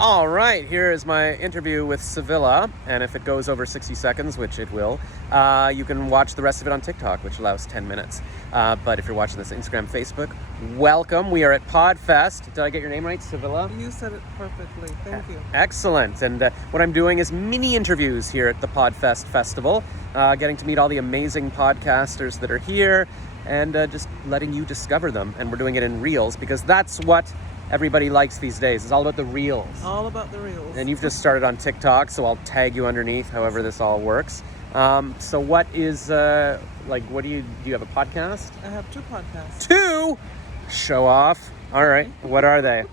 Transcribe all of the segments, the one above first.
All right, here is my interview with Civilla, and if it goes over 60 seconds, which it will, you can watch the rest of it on TikTok, which allows 10 minutes. But if you're watching this Instagram, Facebook, welcome. We are at PodFest. Did I get your name right, Civilla? You said it perfectly. Thank you. Excellent. And what I'm doing is mini interviews here at the PodFest Festival, getting to meet all the amazing podcasters that are here, and just letting you discover them. And we're doing it in Reels, because that's what everybody likes these days. It's all about the Reels. All about the Reels. And you've just started on TikTok, so I'll tag you underneath, however this all works. So what is, what do you have a podcast? I have 2 podcasts. 2? Show off. All right. What are they?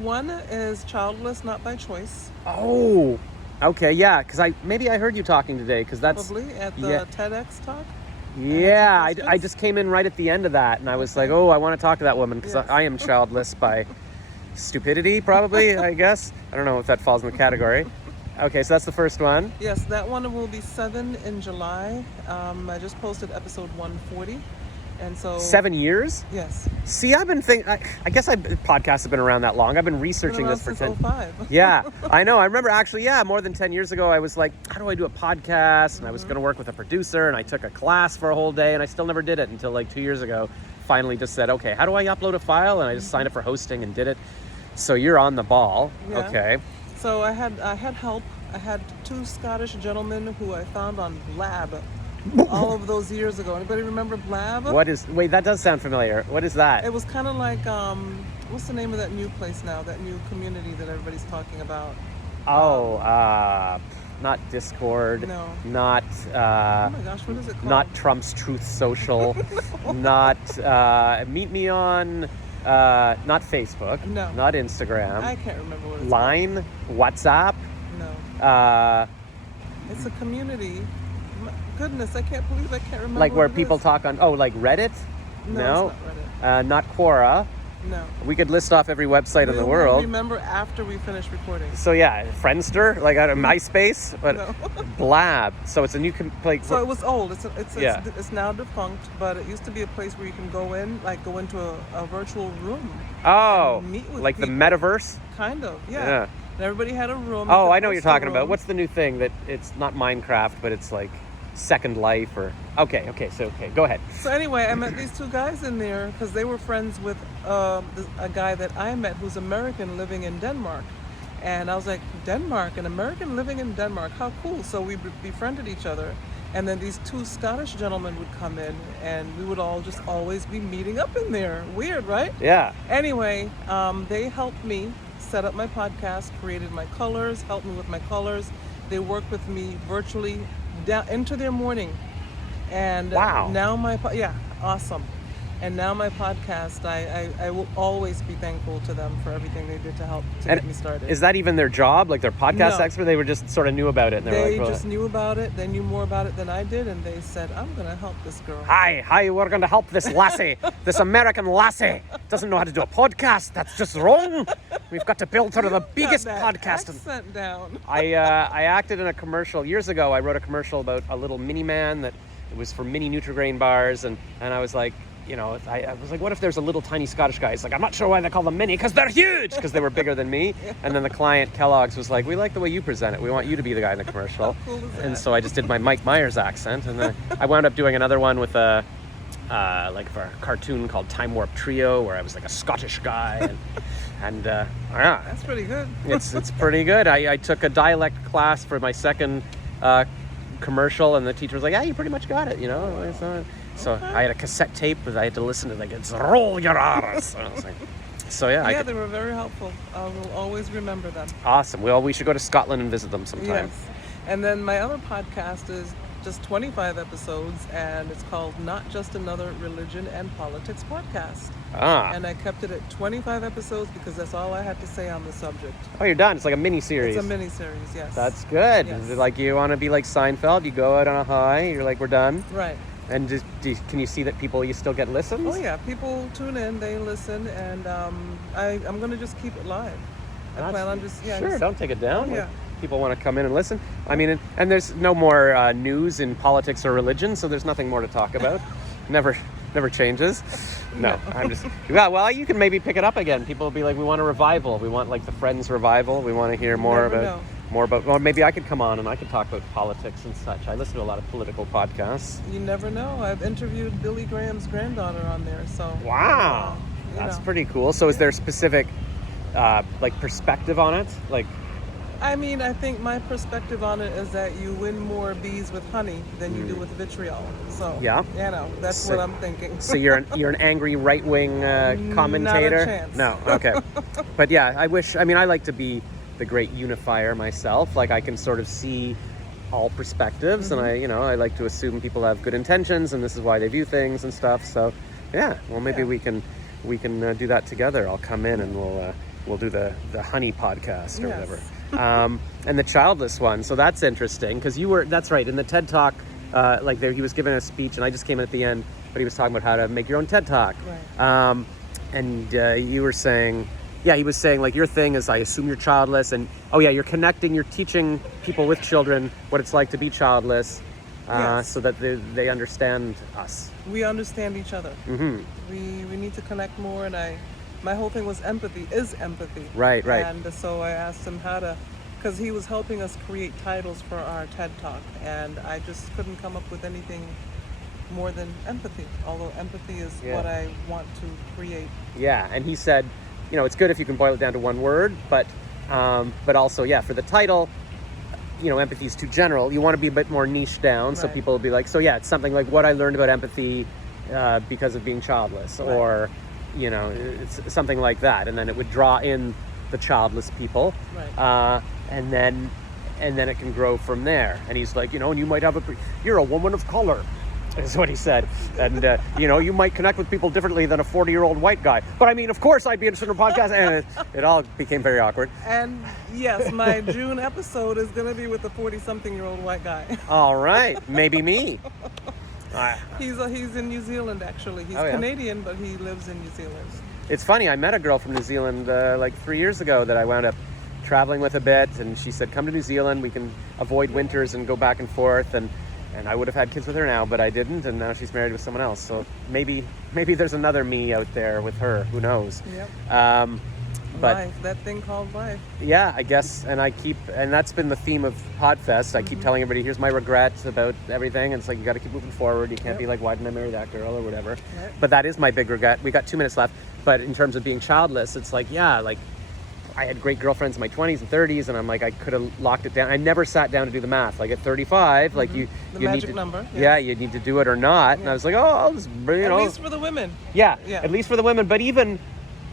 One is Childless, Not by Choice. Oh, okay. Yeah, because I heard you talking today, because that's... Probably at the TEDx talk. Yeah, I just came in right at the end of that, and I was like, oh, I want to talk to that woman, because Yes. I am childless by stupidity, probably, I guess. I don't know if that falls in the category. Okay, so that's the first one. Yes, that one will be 7 in July. I just posted episode 140. And so 7 years? Yes. See, I've been thinking, I guess podcasts have been around that long. I've been researching this for 10 since 05. Yeah, I know. I remember actually, more than 10 years ago, I was like, how do I do a podcast? And I was going to work with a producer, and I took a class for a whole day, and I still never did it until like 2 years ago. Finally just said, okay, how do I upload a file? And I just signed up for hosting and did it. So you're on the ball. Yeah. Okay. So I had help. I had 2 Scottish gentlemen who I found on Blab all of those years ago. Anybody remember Blab? Wait, that does sound familiar. What is that? It was kind of like, what's the name of that new place now? That new community that everybody's talking about? Not Discord. No. Not, Oh my gosh, what is it called? not Trump's Truth Social. Not, Meet Me on, not Facebook. No. Not Instagram. I can't remember what it's Line, WhatsApp. called. No. It's a community. My goodness, I can't believe I can't remember Like where what it people is. talk on, like Reddit? No, it's not Reddit. Not Quora. No. We could list off every website in the world. Remember after we finish recording. So yeah, Friendster, like out of MySpace, but No. Blab. So it's a new So it was old. Yeah. It's now defunct, but it used to be a place where you can go into a virtual room. Oh, and meet with like the people. metaverse? Kind of, yeah. Yeah. And everybody had a room. Oh, You could I know what you're host a talking about. room. What's the new thing that it's not Minecraft, but it's like Second Life or... Okay, go ahead. So anyway, I met these 2 guys in there because they were friends with a guy that I met who's American living in Denmark. And I was like, Denmark, an American living in Denmark, how cool. So we befriended each other. And then these 2 Scottish gentlemen would come in, and we would all just always be meeting up in there. Weird, right? Yeah. Anyway, they helped me set up my podcast, created my colors, helped me with my colors. They worked with me virtually down into their morning. And Wow. Now awesome. And now my podcast, I will always be thankful to them for everything they did to help to get me started. Is that even their job? Like their podcast No. expert? They were just sort of knew about it. And They were like, just knew about it. They knew more about it than I did, and they said, I'm going to help this girl. Hi, we're going to help this lassie, this American lassie. Doesn't know how to do a podcast. That's just wrong. We've got to build her to the biggest Got that podcast. accent down. I acted in a commercial years ago. I wrote a commercial about a little mini man that it was for mini Nutri-Grain bars, and I was like, I was like, what if there's a little tiny Scottish guy? He's like, I'm not sure why they call them mini, because they're huge, because they were bigger than me. And then the client, Kellogg's, was like, we like the way you present it. We want you to be the guy in the commercial. How cool is that? And so I just did my Mike Myers accent, and then I wound up doing another one with for a cartoon called Time Warp Trio, where I was like a Scottish guy, and yeah. That's pretty good. It's pretty good. I took a dialect class for my second commercial, and the teacher was like, yeah, you pretty much got it, So Okay. I had a cassette tape that I had to listen to, like, it's roll your R's. And I was like, so yeah. Yeah, they were very helpful. I will always remember them. Awesome. Well, we should go to Scotland and visit them sometime. Yes. And then my other podcast is just 25 episodes, and it's called Not Just Another Religion and Politics Podcast. And I kept it at 25 episodes because that's all I had to say on the subject. Oh, you're done. It's like a mini-series. It's a mini-series, yes. That's good. Yes. Like, you want to be like Seinfeld, you go out on a high, you're like, we're done. Right. And can you see that you still get listens? Oh yeah, people tune in, they listen, and I'm going to just keep it live. I plan on Sure, don't take it down. Oh, yeah. People want to come in and listen. I mean, and there's no more news in politics or religion, so there's nothing more to talk about. Never changes. No, I'm just. Well, you can maybe pick it up again. People will be like, we want a revival. We want like the Friends revival. We want to hear more about. Or maybe I could come on and I could talk about politics and such. I listen to a lot of political podcasts. You never know. I've interviewed Billy Graham's granddaughter on there. So wow, that's pretty cool. So is there specific like perspective on it? Like, I mean, I think my perspective on it is that you win more bees with honey than you do with vitriol. So yeah, that's what I'm thinking. So you're an angry right-wing commentator? Not a chance. No, okay. But yeah, I like to be the great unifier myself. Like I can sort of see all perspectives, and I like to assume people have good intentions, and this is why they view things and stuff. So yeah, well maybe we can do that together. I'll come in and we'll do the honey podcast or whatever. And the childless one. So that's interesting because that's right, in the TED Talk, he was giving a speech and I just came in at the end, but he was talking about how to make your own TED Talk. Right. And you were saying, he was saying like your thing is I assume you're childless, and you're teaching people with children what it's like to be childless, so that they understand us. We understand each other. Mm-hmm. We need to connect more, and my whole thing was empathy. Right. And so I asked him because he was helping us create titles for our TED Talk, and I just couldn't come up with anything more than empathy, although empathy is what I want to create. Yeah, and he said, it's good if you can boil it down to one word, but also, for the title, empathy is too general. You want to be a bit more niche down, so people will be like, it's something like what I learned about empathy because of being childless, or it's something like that, and then it would draw in the childless people, and then it can grow from there. And he's like, and you might have you're a woman of color, is what he said, and you might connect with people differently than a 40-year-old white guy. But I mean, of course, I'd be interested in a podcast, and it all became very awkward. And yes, my June episode is going to be with a 40-something-year-old white guy. All right, maybe me. He's in New Zealand, actually. He's Canadian, but he lives in New Zealand. It's funny, I met a girl from New Zealand like 3 years ago that I wound up traveling with a bit, and she said, come to New Zealand, we can avoid winters and go back and forth, and I would have had kids with her now, but I didn't, and now she's married with someone else. So maybe there's another me out there with her, who knows. Yep. But life, that thing called life. Yeah, I guess, and that's been the theme of Podfest. I keep telling everybody, here's my regrets about everything, and it's like, you got to keep moving forward. You can't be like, why didn't I marry that girl or whatever. Yep. But that is my big regret. We got 2 minutes left, but in terms of being childless, it's like, I had great girlfriends in my 20s and 30s, and I'm like, I could have locked it down. I never sat down to do the math. Like at 35, like you magic need to, number. Yes. Yeah, you need to do it or not. And I was like, I'll just, At least for the women. Yeah, at least for the women. But even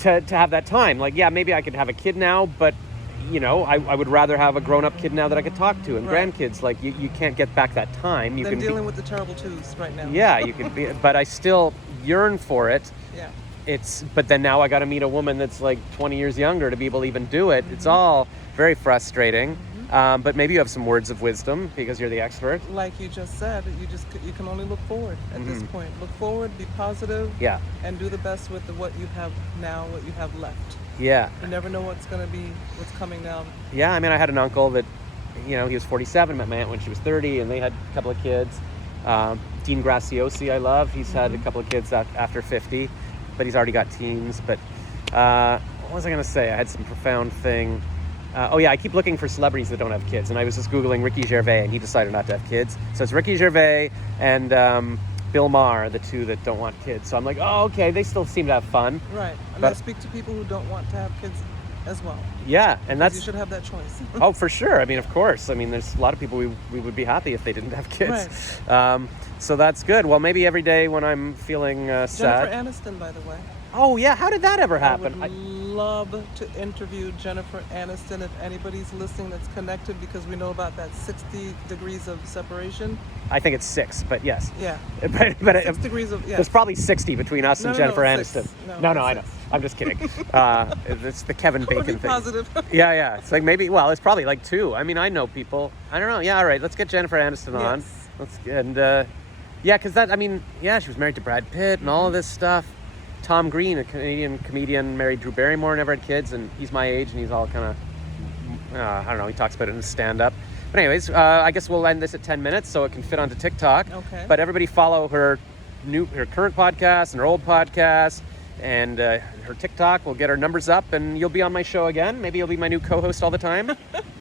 to have that time, like, maybe I could have a kid now, but I would rather have a grown-up kid now that I could talk to, and grandkids. Like you can't get back that time. Then dealing with the terrible twos right now. Yeah, you could be, but I still yearn for it. Yeah. But then now I got to meet a woman that's like 20 years younger to be able to even do it. It's all very frustrating. But maybe you have some words of wisdom because you're the expert. Like you just said, you can only look forward at this point. Look forward, be positive, and do the best with what you have now, what you have left. Yeah. You never know what's coming down. Yeah, I mean, I had an uncle that, he was 47, met my aunt when she was 30, and they had a couple of kids. Dean Graciosi, I love. He's had a couple of kids after 50, but he's already got teens. But what was I going to say? I had some profound thing. I keep looking for celebrities that don't have kids, and I was just Googling Ricky Gervais, and he decided not to have kids. So it's Ricky Gervais and Bill Maher, the two that don't want kids. So I'm like, okay, they still seem to have fun. Right, and I speak to people who don't want to have kids as well. Yeah, and you should have that choice. Oh, for sure. I mean, of course. I mean, there's a lot of people we would be happy if they didn't have kids. Right. So that's good. Well, maybe every day when I'm feeling sad. Jennifer Aniston, by the way. Oh, yeah. How did that ever happen? I would love to interview Jennifer Aniston if anybody's listening that's connected, because we know about that 60 degrees of separation. I think it's 6, but yes. Yeah. But 6 degrees of, there's probably 60 between us and Jennifer Aniston. No, I know. I'm just kidding. It's the Kevin Bacon thing. Positive. Yeah. It's like it's probably like 2. I mean, I know people. I don't know. Yeah, all right. Let's get Jennifer Aniston on. Because she was married to Brad Pitt and all of this stuff. Tom Green, a Canadian comedian, married Drew Barrymore, never had kids, and he's my age, and he's all kind of, I don't know, he talks about it in his stand-up. But anyways, I guess we'll end this at 10 minutes so it can fit onto TikTok. Okay. But everybody follow her her current podcast and her old podcast and her TikTok. We'll get our numbers up, and you'll be on my show again. Maybe you'll be my new co-host all the time.